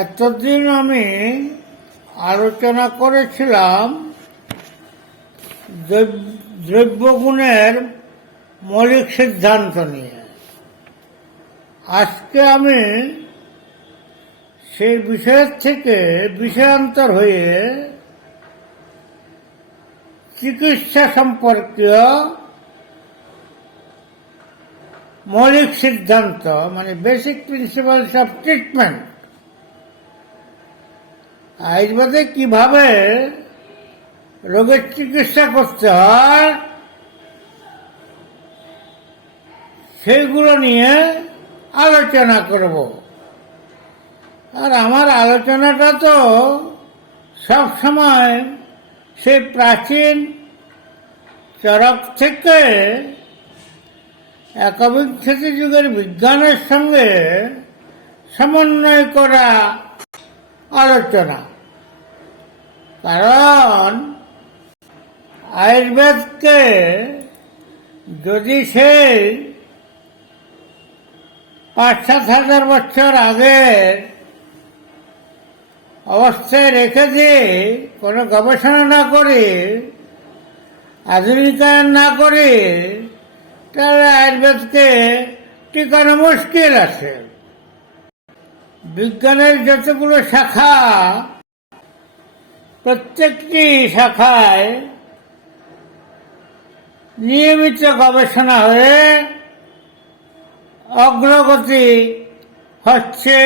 এতদিন আমি আলোচনা করেছিলাম দ্রব্যগুণের মৌলিক সিদ্ধান্ত নিয়ে। আজকে আমি সেই বিষয়ের থেকে বিষয়ান্তর হয়ে চিকিৎসা সম্পর্কীয় মৌলিক সিদ্ধান্ত মানে বেসিক প্রিন্সিপালস অফ ট্রিটমেন্ট, আয়ুর্বেদে কিভাবে রোগের চিকিৎসা করতে হয় সেইগুলো নিয়ে আলোচনা করব। আর আমার আলোচনাটা তো সব সময় সেই প্রাচীন চরক থেকে একবিংশতি যুগের বিজ্ঞানের সঙ্গে সমন্বয় করা আলোচনা। কারণ আয়ুর্বেদকে যদি সেই ৫-৭ হাজার বছর আগের অবস্থায় রেখে দিয়ে কোনো গবেষণা না করে, আধুনিকায়ন না করে, তাহলে আয়ুর্বেদকে টিকানো মুশকিল আছে। বিজ্ঞানের যতগুলো শাখা, প্রত্যেকটি শাখায় নিয়মিত গবেষণা হয়ে অগ্রগতি হচ্ছে,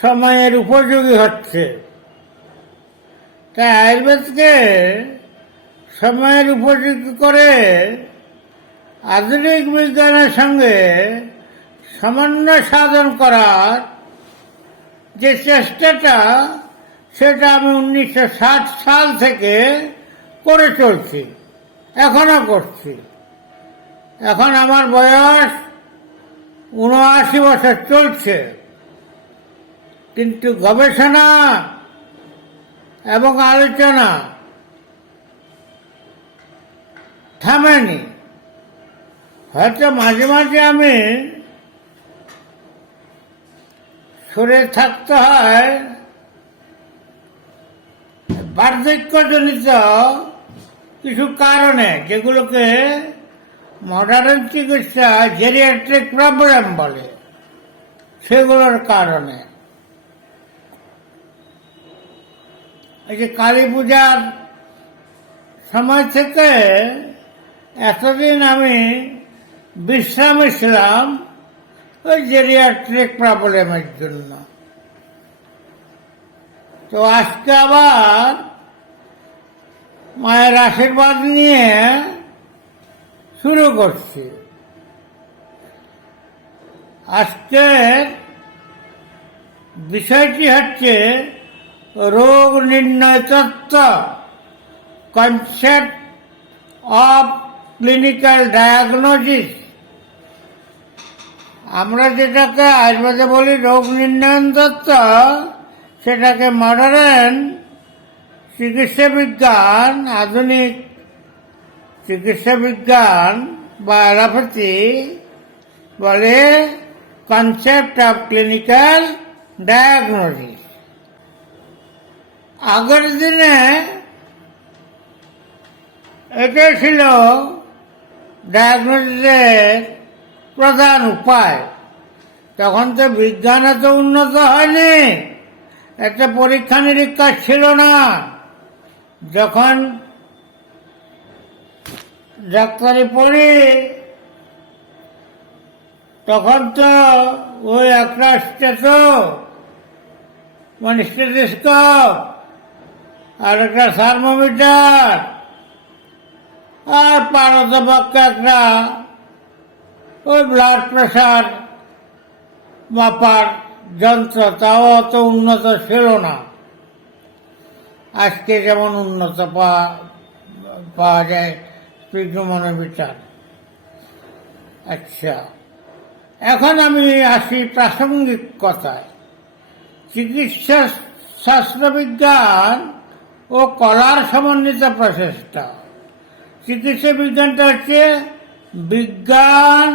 সময়ের উপযোগী হচ্ছে। তাই আয়ুর্বেদকে সময়ের উপযোগী করে আধুনিক বিজ্ঞানের সঙ্গে সমন্বয় সাধন করার যে চেষ্টাটা, সেটা আমি 1960 সাল থেকে করে চলছি, এখনো করছি। এখন আমার বয়স ৭৯ বছর চলছে, কিন্তু গবেষণা এবং আলোচনা থামেনি। হয়তো মাঝে মাঝে আমি সরে থাকতে হয় বার্ধক্যজনিত কিছু কারণে, যেগুলোকে মডার্ন চিকিৎসা জেরিয়াট্রিক প্রবলেম বলে, সেগুলোর কারণে। এই যে কালী পূজার সময় থেকে এতদিন আমি বিশ্রামে ছিলাম ওই জেরিয়াট্রিক প্রবলেমের জন্য। তো আজকে আবার মায়ের আশীর্বাদ নিয়ে শুরু করছি। আজকে বিষয়টি হচ্ছে রোগ নির্ণয় তত্ত্ব, কনসেপ্ট অফ ক্লিনিক্যাল ডায়াগনোসিস। আমরা যেটাকে আয়ুর্বেদে বলি রোগ নির্ণয়ন তত্ত্ব, সেটাকে মডার্ন চিকিৎসা বিজ্ঞান, আধুনিক চিকিৎসা বিজ্ঞান বা অ্যালোপ্যাথি বলে কনসেপ্ট অফ ক্লিনিক্যাল ডায়াগনোসিস। আগের দিনে এটাই ছিল ডায়াগনোসিসের প্রধান উপায়। তখন তো বিজ্ঞান এত উন্নত হয়নি, একটা পরীক্ষা নিরীক্ষা ছিল না। যখন ডাক্তারি পড়ি তখন তো ওই একটা স্টেথোস্কোপ আর একটা থার্মোমিটার আর পারতপক্ষে একটা ওই ব্লাড প্রেশার মাপার যন্ত্র, তাও অত উন্নত ছিল না। আজকে যেমন উন্নত পাওয়া যায় স্পিগমোমিটার। আচ্ছা, এখন আমি আসি প্রাসঙ্গিক কথায়। চিকিৎসা শাস্ত্রবিজ্ঞান ও কলার সমন্বিত প্রচেষ্টা। চিকিৎসা বিজ্ঞানটা হচ্ছে বিজ্ঞান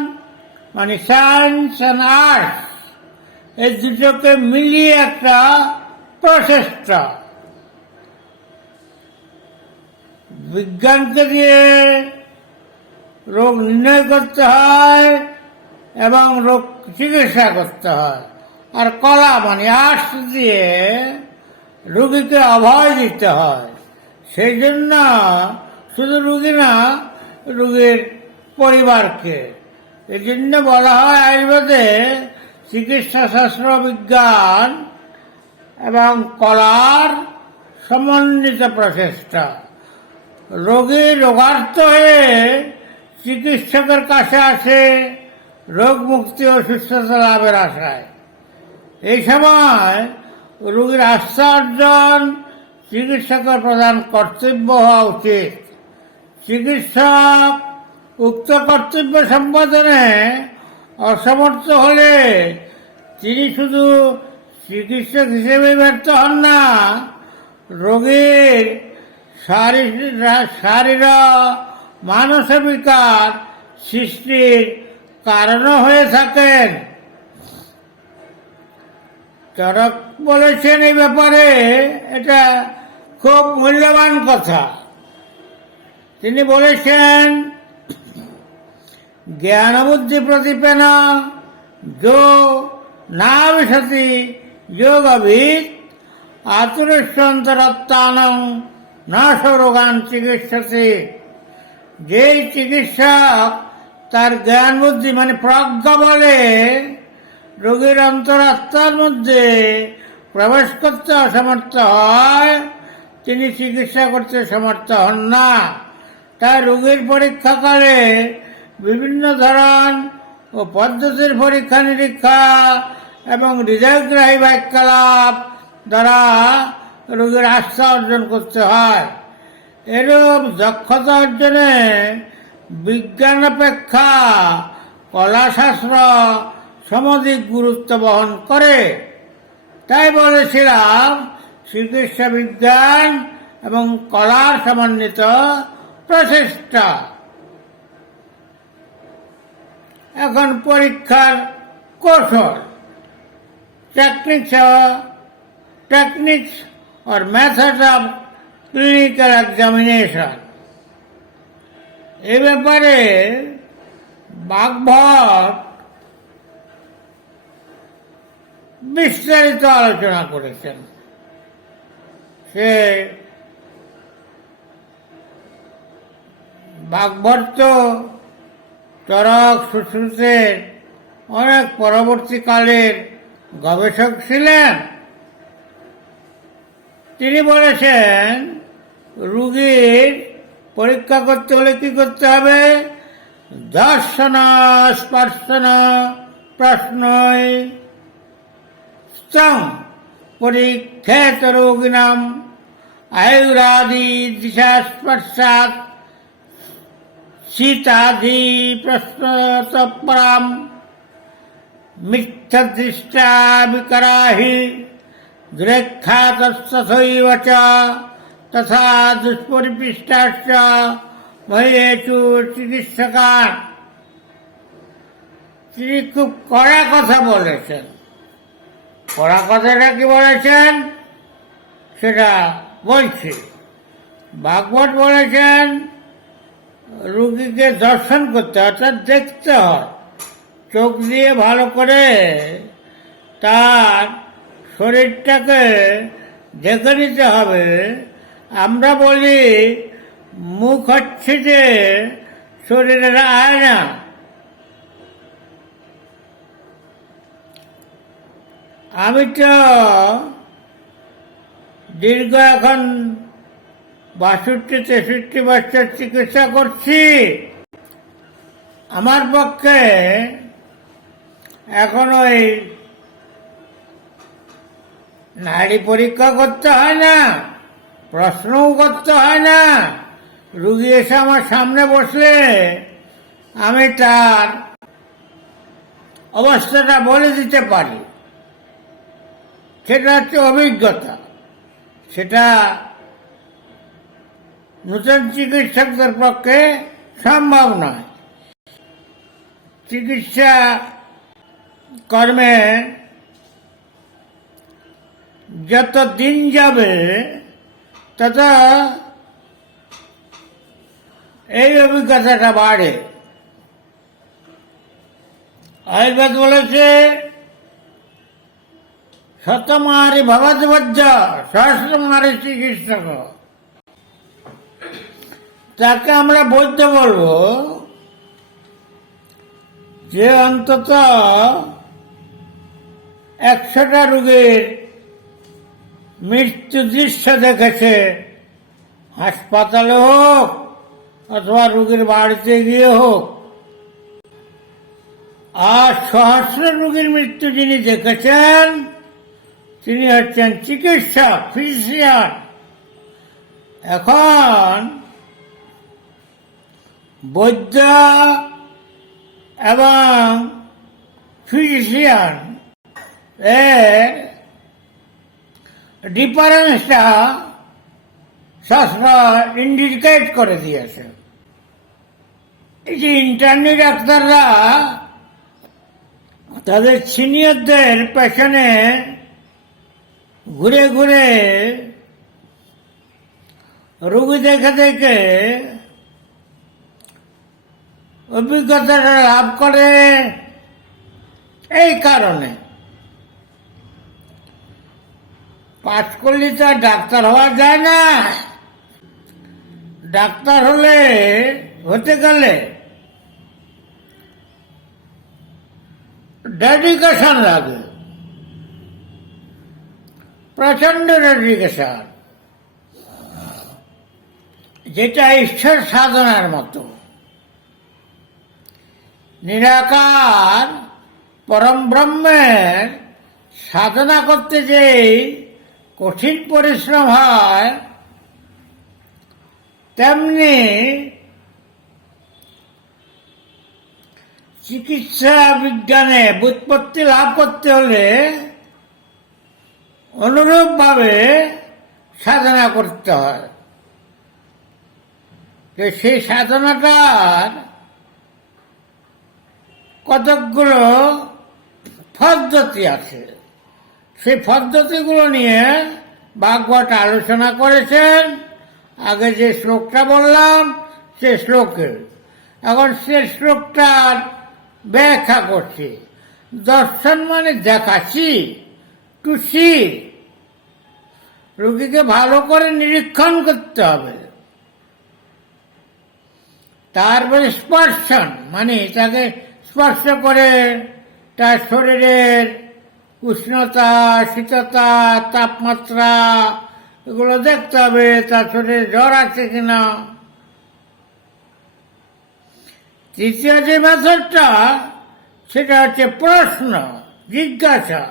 মানে সায়েন্স অ্যান্ড আর্টস, এই দুটোকে মিলিয়ে একটা প্রচেষ্টা। বিজ্ঞানকে দিয়ে রোগ নির্ণয় করতে হয় এবং রোগ চিকিৎসা করতে হয়, আর কলা মানে আর্টস দিয়ে রোগীকে অভয় দিতে হয়। সেই জন্য শুধু রোগী না, রোগীর পরিবারকে। এই জন্য বলা হয় আয়ুর্বেদে চিকিৎসা শাস্ত্র, বিজ্ঞান এবং কলার সমন্বিত প্রচেষ্টা। রোগী রোগার্থ হয়ে চিকিৎসকের কাছে আসে রোগ মুক্তি ও সুস্থতা লাভের আশায়। এই সময় রোগীর আস্থা অর্জন চিকিৎসকের প্রধান কর্তব্য হওয়া উচিত। চিকিৎসক উক্ত কর্তব্য সম্পাদনে অসমর্থ হলে তিনি শুধু চিকিৎসক হিসেবে ব্যর্থ হন না, রোগীর শারীর মানসিক বিকার সৃষ্টির কারণও হয়ে থাকেন। চরক বলেছেন এই ব্যাপারে, এটা খুব মূল্যবান কথা। তিনি বলেছেন, জ্ঞান বুদ্ধি প্রতিপেন যো না বিশতি যোগবিদ আতুরেশ্বন্তরত্তানং না সরোগান চিকিৎসতি। যেই চিকিৎসক তার জ্ঞান বুদ্ধি মানে প্রজ্ঞা বলে রোগীর অন্তরাত্মার মধ্যে প্রবেশ করতে অসমর্থ হয়, তিনি চিকিৎসা করতে সমর্থ হন না। তাই রোগীর পরীক্ষাকালে বিভিন্ন ধরন ও পদ্ধতির পরীক্ষা নিরীক্ষা এবং হৃদয়গ্রাহী বাক্যালাপ দ্বারা রোগীর আস্থা অর্জন করতে হয়। এরূপ দক্ষতা অর্জনে বিজ্ঞান অপেক্ষা কলাশাস্ত্র সমধিক গুরুত্ব বহন করে। তাই বলেছিলাম চিকিৎসা বিজ্ঞান এবং কলার সমন্বিত প্রচেষ্টা। এখন পরীক্ষার কৌশল, techniques or methods of clinical examination। এ ব্যাপারে ভাগবত বিস্তারিত আলোচনা করেছেন। সে ভাগবত তো চরক সুশ্রুতের অনেক পরবর্তীকালের গবেষক ছিলেন। তিনি বলেছেন, রোগীর পরীক্ষা করতে হলে কি করতে হবে? দর্শন স্পর্শন প্রশ্নই স্তং পরীক্ষেত রোগিণাম আয়ুরাদি দিশা স্পর্শাৎ শীতাধি প্রশ্নতপরাম মিথ্যাদৃষ্টা বিকরাহি দুরেখ্যাতস্তথৈব চ তথা দুষ্পরিপৃষ্টাশ্চ ভয়েষু চিকিৎসকার। তিনি খুব কড়া কথা বলেছেন। কড়া কথাটা কি বলেছেন সেটা বলছি। ভাগবত বলেছেন রোগীকে দর্শন করতে, অর্থাৎ দেখতে হয়। চোখ দিয়ে ভালো করে তার শরীরটাকে দেখে নিতে হবে। আমরা বলি মুখ হচ্ছে যে শরীরের আয়না। আমি তো দীর্ঘ এখন 62-63 বছর চিকিৎসা করছি। আমার পক্ষে এখন ওই নাড়ি পরীক্ষা করতে হয় না, প্রশ্নও করতে হয় না। রুগী এসে আমার সামনে বসলে আমি তার অবস্থাটা বলে দিতে পারি। সেটা হচ্ছে অভিজ্ঞতা। সেটা নতুন চিকিৎসকদের পক্ষে সম্ভব নয়। চিকিৎসা কর্মে যত দিন যাবে তত এই অভিজ্ঞতাটা বাড়ে। আয়ুর্বেদ বলেছে শতমারি ভবদ্বজ্জ সহস্রমারি চিকিৎসক। তাকে আমরা বৈদ্য বলবো যে অন্তত 100টা রোগীর মৃত্যু দৃশ্য দেখেছে, হাসপাতালে হোক অথবা রোগীর বাড়িতে গিয়ে হোক। আর সহস্র রোগীর মৃত্যু যিনি দেখেছেন তিনি হচ্ছেন চিকিৎসক, ফিজিশিয়ান। এখন বৈদ্য এবং ফিজিশিয়ান এর ডিফারেন্সটা শাস্ত্র ইন্ডিকেট করে দিয়েছে। এই যে ইন্টার্নি ডাক্তাররা তাদের সিনিয়রদের পেছনে ঘুরে ঘুরে রোগী দেখে দেখে অভিজ্ঞতাটা লাভ করে এই কারণে। পাস করলে তো আর ডাক্তার হওয়া যায় না। ডাক্তার হতে গেলে ডেডিকেশন লাগে, প্রচন্ড ডেডিকেশন, যেটা ঈশ্বর সাধনার মতো। নিরাকার পরম ব্রহ্মের সাধনা করতে যে কঠিন পরিশ্রম হয়, তেমনি চিকিৎসা বিজ্ঞানে ব্যুৎপত্তি লাভ করতে হলে অনুরূপভাবে সাধনা করতে হয়। সেই সাধনাটার কতকগুলো পদ্ধতি আছে। সেই পদ্ধতিগুলো নিয়ে ভাগবত আলোচনা করেছেন। আগে যে শ্লোকটা বললাম সে শ্লোকে, এখন সে শ্লোকটার ব্যাখ্যা করছি। দর্শন মানে দেখাচ্ছি, টু সি। রোগীকে ভালো করে নিরীক্ষণ করতে হবে। তারপরে স্পর্শন মানে তাকে স্পর্শ করে তার শরীরের উষ্ণতা, শীততা, তাপমাত্রা এগুলো দেখতে হবে, তার শরীরে জ্বর আছে কিনা। তৃতীয় যে মেথডটা সেটা হচ্ছে প্রশ্ন, জিজ্ঞাসা,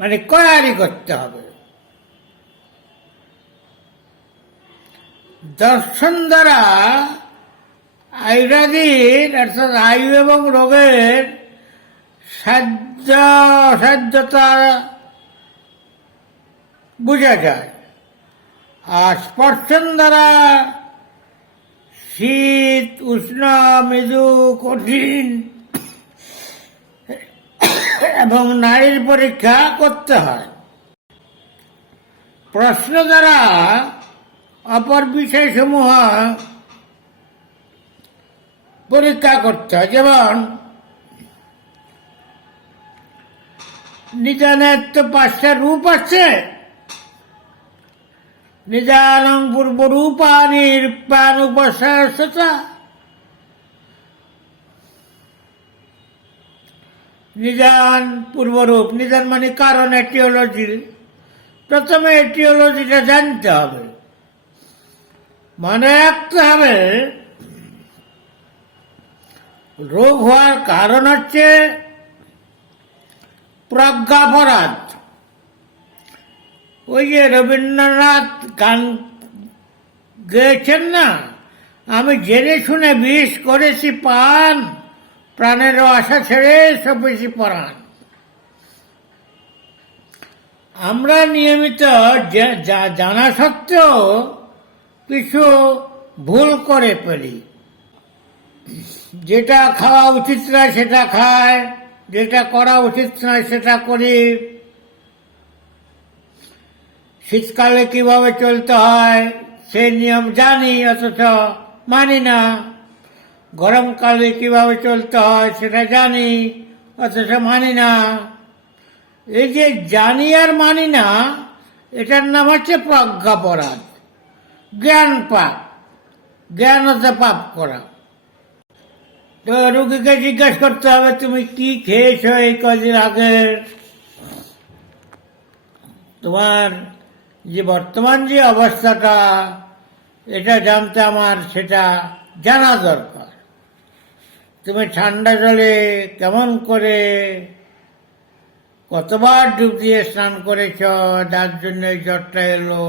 মানে কোয়ারি করতে হবে। দর্শন দ্বারা আয়ুর্বেদিক অর্থাৎ আয়ু এবং রোগের সাধ্যতা বোঝা যায়। আর স্পর্শন দ্বারা শীত, উষ্ণ, মৃদু, কঠিন এবং নারীর পরীক্ষা করতে হয়। প্রশ্ন দ্বারা অপর বিষয়সমূহ পরীক্ষা করতে হয়। যেমন নিদানের তো 5টা রূপ আছে। নিদানং পূর্বরূপানি রূপানুপসারসতা। নিদান পূর্বরূপ, নিদান মানে কারণ, এটিওলজি। প্রথমে এটিওলজিটা জানতে হবে, মনে রাখতে হবে রোগ হওয়ার কারণ হচ্ছে প্রজ্ঞাপরাধ। ওই যে রবীন্দ্রনাথ গান গেয়েছেন না, আমি জেনে শুনে বিষ করেছি পান, প্রাণেরও আশা ছেড়ে সপেছি পরাণ। আমরা নিয়মিত জানা সত্ত্বেও কিছু ভুল করে ফেলি। যেটা খাওয়া উচিত নয় সেটা খায়, যেটা করা উচিত নয় সেটা করি। শীতকালে কিভাবে চলতে হয় সেই নিয়ম জানি, অথচ মানি না। গরমকালে কিভাবে চলতে হয় সেটা জানি, অথচ মানি না। এই যে জানি আর মানি না, এটার নাম হচ্ছে প্রজ্ঞাপরাধ, জ্ঞান পাপ। জ্ঞান হচ্ছে পাপ করা। তো রুগীকে জিজ্ঞেস করতে হবে, তুমি কি খেয়েছ এই কদিন আগে? তোমার যে বর্তমান যে অবস্থাটা, এটা জানতে আমার সেটা জানা দরকার। তুমি ঠান্ডা জলে কেমন করে কতবার ডুব দিয়ে স্নান করেছ, যার জন্য এই জ্বরটা এলো?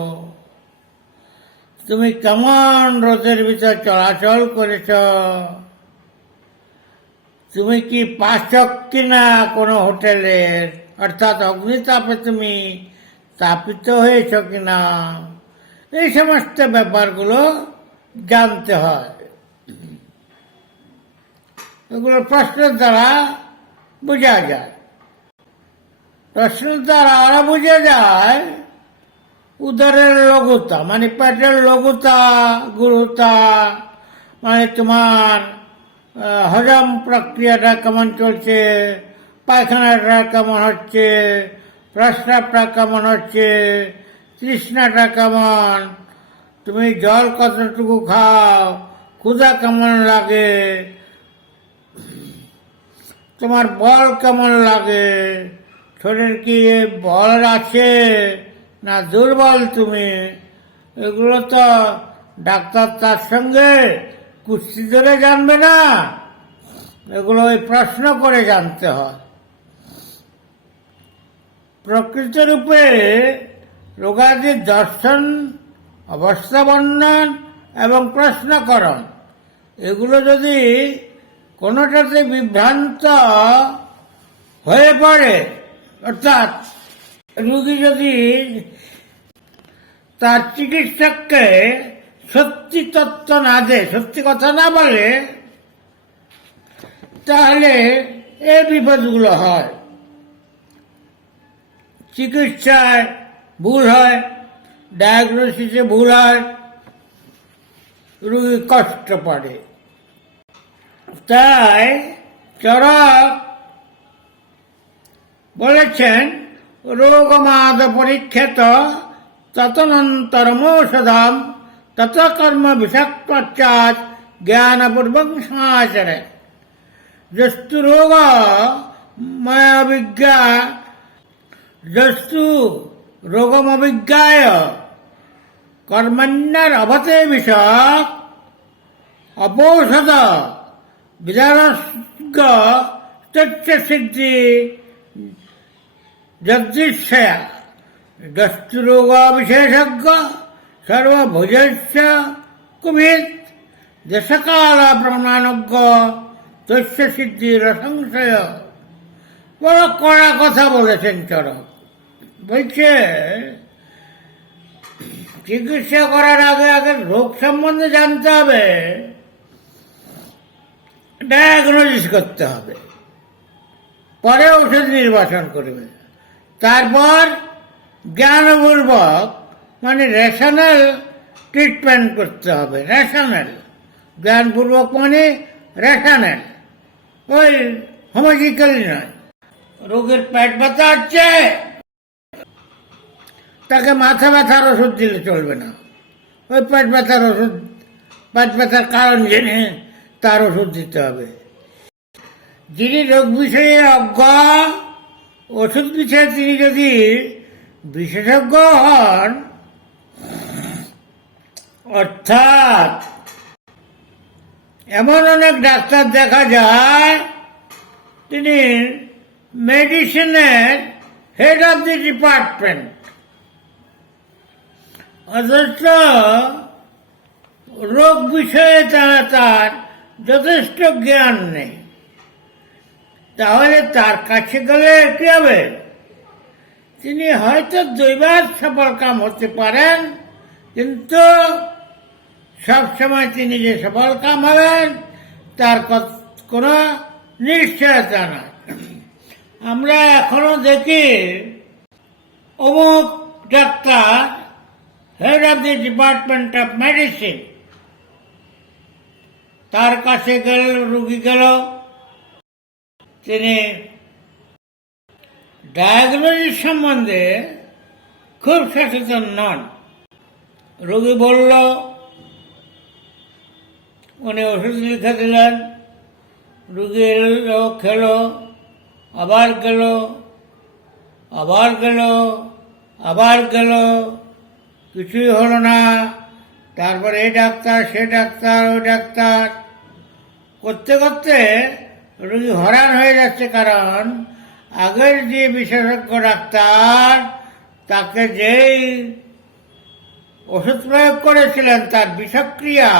তুমি কেমন রোদের ভিতর চলাচল করেছ? তুমি কি পাচক কিনা কোনো হোটেলের, অর্থাৎ অগ্নিতাপে তুমি তাপিত হয়েছ কিনা? এই সমস্ত ব্যাপারগুলো জানতে হয়। এগুলো প্রশ্নের দ্বারা বোঝা যায়। প্রশ্নের দ্বারা আরো বোঝা যায় উদরের লঘুতা, মানে পেটের লঘুতা, গুরুতা, মানে তোমার হজম প্রক্রিয়াটা কেমন চলছে, পায়খানাটা কেমন হচ্ছে, প্রস্রাবটা কেমন হচ্ছে, তৃষ্ণাটা কেমন, তুমি জল কতটুকু খাও, ক্ষুধা কেমন লাগে, তোমার বল কেমন লাগে, শরীর কি বল আছে না দুর্বল তুমি? এগুলো তো ডাক্তার তার সঙ্গে কুস্তি ধরে জানবে না, এগুলো ওই প্রশ্ন করে জানতে হয়। প্রকৃতরূপে রোগাদির দর্শন, অবস্থা বর্ণন এবং প্রশ্নকরণ, এগুলো যদি কোনোটাতে বিভ্রান্ত হয়ে পড়ে, অর্থাৎ রুগী যদি তার চিকিৎসককে সত্যি তত্ত্ব না দেয়, সত্যি কথা না বলে, তাহলে এই বিপদগুলো হয়। চিকিৎসায় ভুল হয়, ডায়াগনোসিসে ভুল হয়, রুগী কষ্ট পায়। তাই চরক বলেছেন, রোগমাদ পরীক্ষেত ততনন্তরমৌষধম তত কর্ম বিষাক্তচাৎ জ্ঞানপূর্বক সমাচরে। যস্তু রোগ ময়াবিজ্ঞা, যস্তু রোগমভিজ্ঞায় কর্মণ্যের অভতে বিষক অপৌষধ বিধানজ্ঞ তথ্য সিদ্ধি যদৃশ্যয়া। যস্তু রোগ বিশেষজ্ঞ সর্বভুজস্য কুবিদ দেশকাল প্রমাণজ্ঞ তস্য সিদ্ধির সংশয়। বড় কড়া কথা বলেছেন চরক। বলছে চিকিৎসা করার আগে আগে রোগ সম্বন্ধে জানতে হবে, ডায়াগনোসিস করতে হবে, পরে ওষুধ নির্বাচন করবে, তারপর জ্ঞানপূর্বক মানে রেশনাল ট্রিটমেন্ট করতে হবে। রেশনাল, জ্ঞানপূর্বক মানে রেশনাল, ওই হোমিওপ্যাথিক্যালি নয়। রোগের পেট ব্যথা হচ্ছে, তাকে মাথা ব্যথার ওষুধ দিলে চলবে না, ওই পেট ব্যথার ওষুধ, পেট ব্যথার কারণ জেনে তার ওষুধ দিতে হবে। যিনি রোগ বিষয়ে অজ্ঞ, ওষুধ বিষয়ে তিনি যদি বিশেষজ্ঞ হন, অর্থাৎ এমন অনেক ডাক্তার দেখা যায় তিনি মেডিসিনের হেড অফ দি ডিপার্টমেন্ট, অথচ রোগ বিষয়ে তার যথেষ্ট জ্ঞান নেই। তাহলে তার কাছে গেলে কি হবে? তিনি হয়তো দুইবার সফল কাম হতে পারেন, কিন্তু সবসময় তিনি যে সফল কাম হবেন তার কোনো নিশ্চয়তা নাই। আমরা এখনো দেখি অমুক doctor, head of the department of medicine, তার কাছে গেল, রুগী গেল। তিনি ডায়াগনোসিস সম্বন্ধে খুব সচেতন নন। রোগী বলল, উনি ওষুধ লিখে দিলেন। রুগী এলো, খেলো, আবার গেল, আবার গেল, আবার গেল, কিছুই হলো না। তারপরে এই ডাক্তার, সে ডাক্তার, ওই ডাক্তার করতে করতে রুগী হয়রান হয়ে যাচ্ছে। কারণ আগের যে বিশেষজ্ঞ ডাক্তার তাকে যেই ওষুধ প্রয়োগ করেছিলেন তার বিষক্রিয়া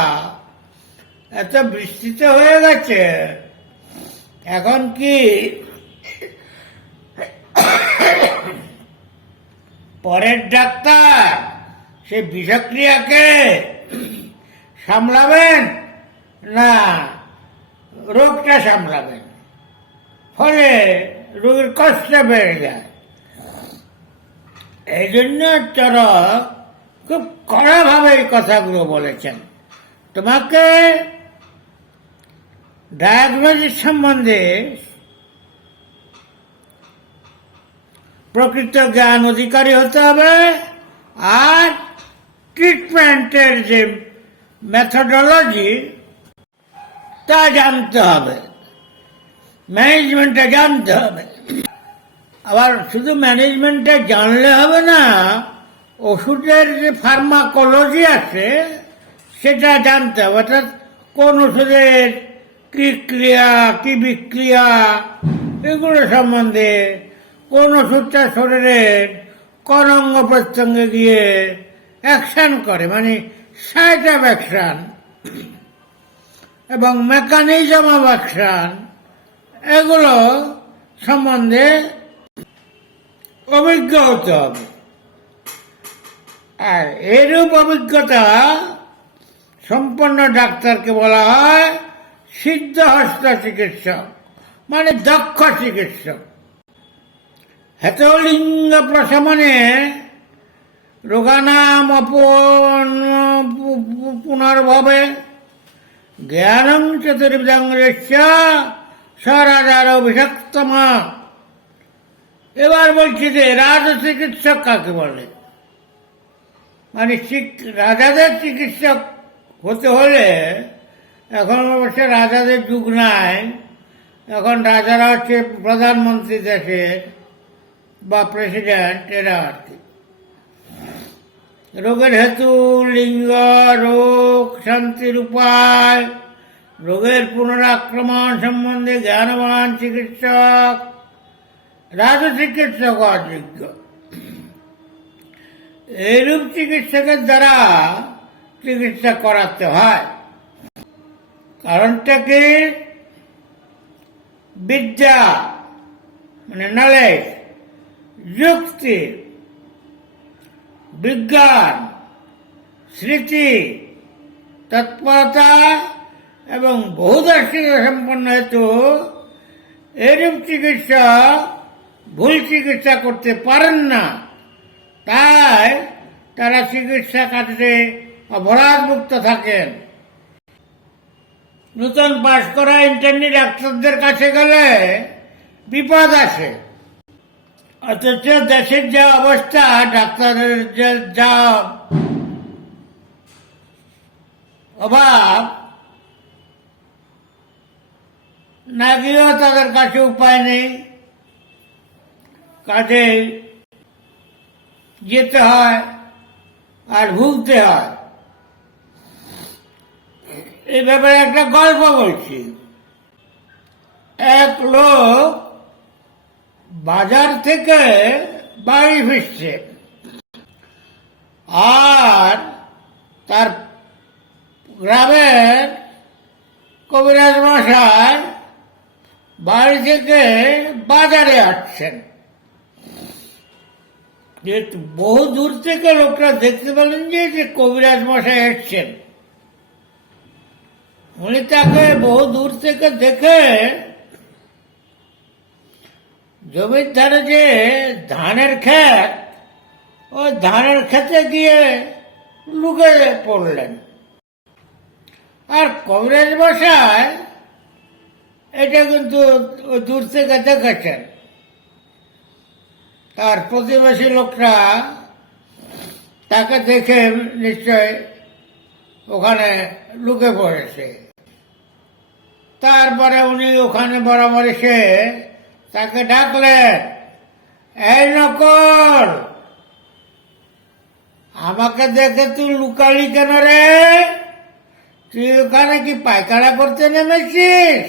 এত বিস্তৃত হয়ে গেছে, এখন কি পরের ডাক্তার সে বিষক্রিয়াকে সামলাবেন না রোগটা সামলাবেন? ফলে রোগীর কষ্ট বেড়ে যায়। এই জন্য চরক খুব কড়াভাবে এই কথাগুলো বলেছেন। তোমাকে ডায়াগনোসিস সম্বন্ধে প্রকৃত জ্ঞান অধিকারী হতে হবে, আর ট্রিটমেন্টের যে মেথডোলজি তা জানতে হবে, ম্যানেজমেন্টটা জানতে হবে। আবার শুধু ম্যানেজমেন্টটা জানলে হবে না, ওষুধের যে ফার্মাকোলজি আছে সেটা জানতে হবে। অর্থাৎ কোন ওষুধের কি ক্রিয়া, কি বিক্রিয়া, এগুলো সম্বন্ধে, কোন ওষুধটা শরীরের কোন অঙ্গ প্রত্যঙ্গে গিয়ে অ্যাকশন করে, মানে সাইট অফ অ্যাকশন এবং মেকানিজম অফ অ্যাকশন, এগুলো সম্বন্ধে অভিজ্ঞ হতে হবে। আর এরূপ অভিজ্ঞতা সম্পন্ন ডাক্তারকে বলা হয় সিদ্ধহস্ত চিকিৎসক, মানে দক্ষ চিকিৎসক। হেতলিঙ্গ প্রশমনে রোগানাম পুনর্ভবে জ্ঞানং চতুর্বিধং সরাজার অভিষক্তমা। এবার বলছি যে রাজ চিকিৎসক কাকে বলে, মানে রাজাদের চিকিৎসক হতে হলে, এখন অবশ্য রাজাদের যুগ নাই, এখন রাজারা হচ্ছে প্রধানমন্ত্রী দেশের বা প্রেসিডেন্ট, এরা আর কি। রোগের হেতু, লিঙ্গ, রোগ শান্তির উপায়, রোগের পুনরাক্রমণ সম্বন্ধে জ্ঞানবান চিকিৎসক রাজ চিকিৎসক অযোগ্য। এইরূপ চিকিৎসকের দ্বারা চিকিৎসা করাতে হয়। কারণটা কি? বিদ্যা মানে নলেজ, যুক্তি, বিজ্ঞান, স্মৃতি, তৎপরতা এবং বহুদর্শিতা সম্পন্ন হেতু এরূপ চিকিৎসক ভুল চিকিৎসা করতে পারেন না। তাই তারা চিকিৎসা কাজে অপরাধমুক্ত থাকেন। নতুন পাশ করা ইন্টার্নি ডাক্তারদের কাছে গেলে বিপদ আসে। অথচ দেশের যা অবস্থা, ডাক্তারের যা অভাব, না গিয়েও তাদের কাছে উপায় নেই, কাজে যেতে হয় আর ভুগতে হয়। এই ব্যাপারে একটা গল্প বলছি। এক লোক বাজার থেকে বাড়ি ফিরছে, আর তার গ্রামের কবিরাজ মশাই বাড়ি থেকে বাজারে আসছেন। বহু দূর থেকে লোকরা দেখতে পেলেন যে কবিরাজ মশাই এসছেন। উনি তাকে বহু দূর থেকে দেখে জমির ধারে যে ধানের ক্ষেত ওই ধানের খেতে গিয়ে লুকে পড়লেন। আর কবিরাজ মশাই এটা কিন্তু দূর থেকে দেখেছেন। তার প্রতিবেশী লোকরা তাকে দেখে নিশ্চয় ওখানে লুকে পড়েছে। তারপরে উনি ওখানে বরাবর এসে তাকে ডাকলেন, এই নকল, আমাকে দেখে তুই লুকালি কেন রে? তুই ওখানে কি পায়খানা করতে নেমেছিস,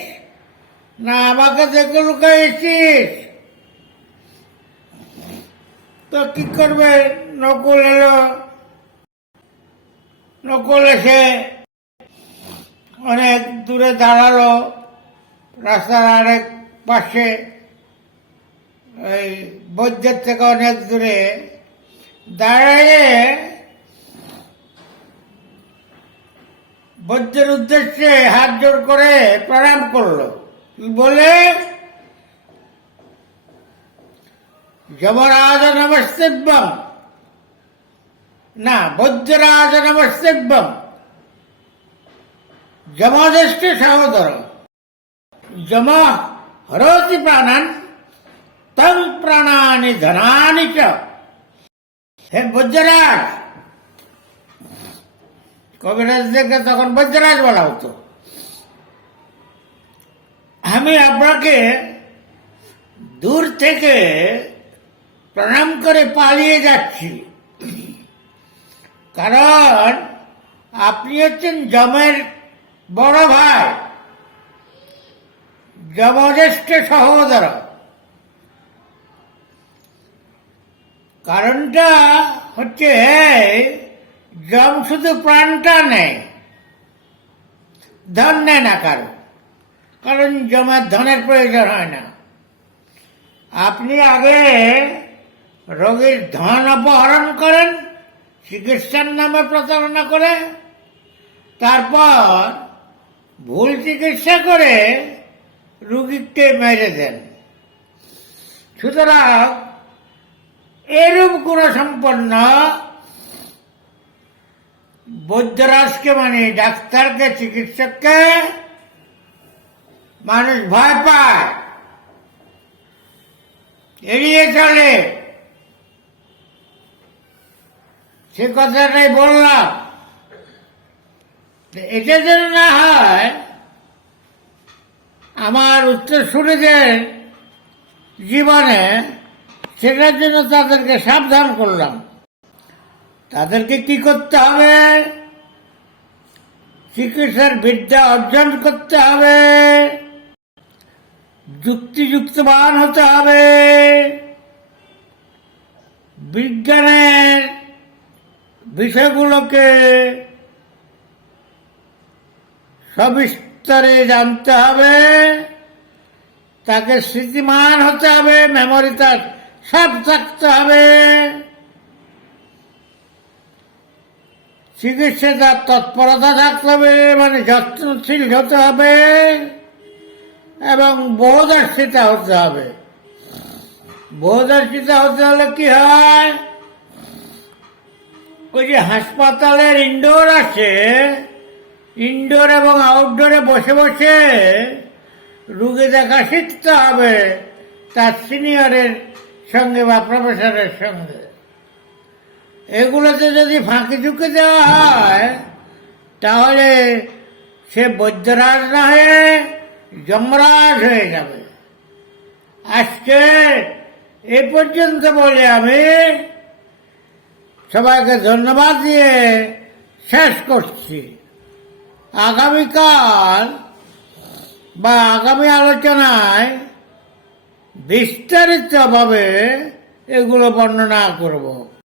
না আমাকে দেখে লুকাইছিস? তো কি করবে, নকুল এলো। নকুল এসে অনেক দূরে দাঁড়ালো, রাস্তার আরেক পাশে, ওই বৈদ্যের থেকে অনেক দূরে দাঁড়িয়ে বৈদ্যের উদ্দেশ্যে হাত জোর করে প্রণাম করলো। কি বলে? যমরাজ নমস্তেভ্যম, না, বৈদ্যরাজ নমস্তেভ্যম, যমজ্যেষ্ঠ সহোদর, যম হরতি প্রাণান তং প্রাণানি ধনানি চ। হে বৈদ্যরাজ, কবিরাজদেরকে তখন বৈদ্যরাজ বলা হতো, আমি আপনাকে দূর থেকে প্রণাম করে পালিয়ে যাচ্ছি, কারণ আপনি হচ্ছেন যমের বড় ভাই, যমজ্যেষ্ঠ সহোদর। কারণটা হচ্ছে যম শুধু প্রাণটা নেয়, ধন নেয় না কারো, কারণ যমের ধনের প্রয়োজন হয় না। আপনি আগে রোগীর ধন অপহরণ করেন চিকিৎসার নামে প্রতারণা করে, তারপর ভুল চিকিৎসা করে রুগীকে মেরে দেন। সুতরাং এরূপ গুণসম্পন্ন বৈদ্যরাজকে, মানে ডাক্তারকে, চিকিৎসককে মানুষ ভয় পায়, এড়িয়ে চলে। সে কথাটাই বললাম। এটা যেন না হয় আমার উত্তরসূরিদের জীবনে, সেটার জন্য তাদেরকে সাবধান করলাম। তাদেরকে কি করতে হবে? চিকিৎসার বিদ্যা অর্জন করতে হবে, যুক্তিযুক্তবান হতে হবে, বিজ্ঞানের বিষয়গুলোকে সবিস্তারে জানতে হবে, তাকে স্মৃতিমান হতে হবে, মেমোরি তার সব থাকতে হবে, চিকিৎসা তার তৎপরতা থাকতে হবে, মানে যত্নশীল হতে হবে, এবং বোধদর্শিতা হতে হবে। বোধদর্শিতা হতে হলে কি হয়? ওই যে হাসপাতালের ইনডোর আছে, ইনডোর এবং আউটডোরে বসে বসে রুগী দেখা শিখতে হবে তার সিনিয়রের সঙ্গে বা প্রফেসরের সঙ্গে। এগুলোতে যদি ফাঁকি ঝুঁকি দেওয়া হয়, তাহলে সে বৈদ্যরাজ না হয়ে যমরাজ হয়ে যাবে। আজকে এ পর্যন্ত বলে আমি সবাইকে ধন্যবাদ দিয়ে শেষ করছি। আগামীকাল বা আগামী আলোচনায় বিস্তারিতভাবে এগুলো বর্ণনা করব।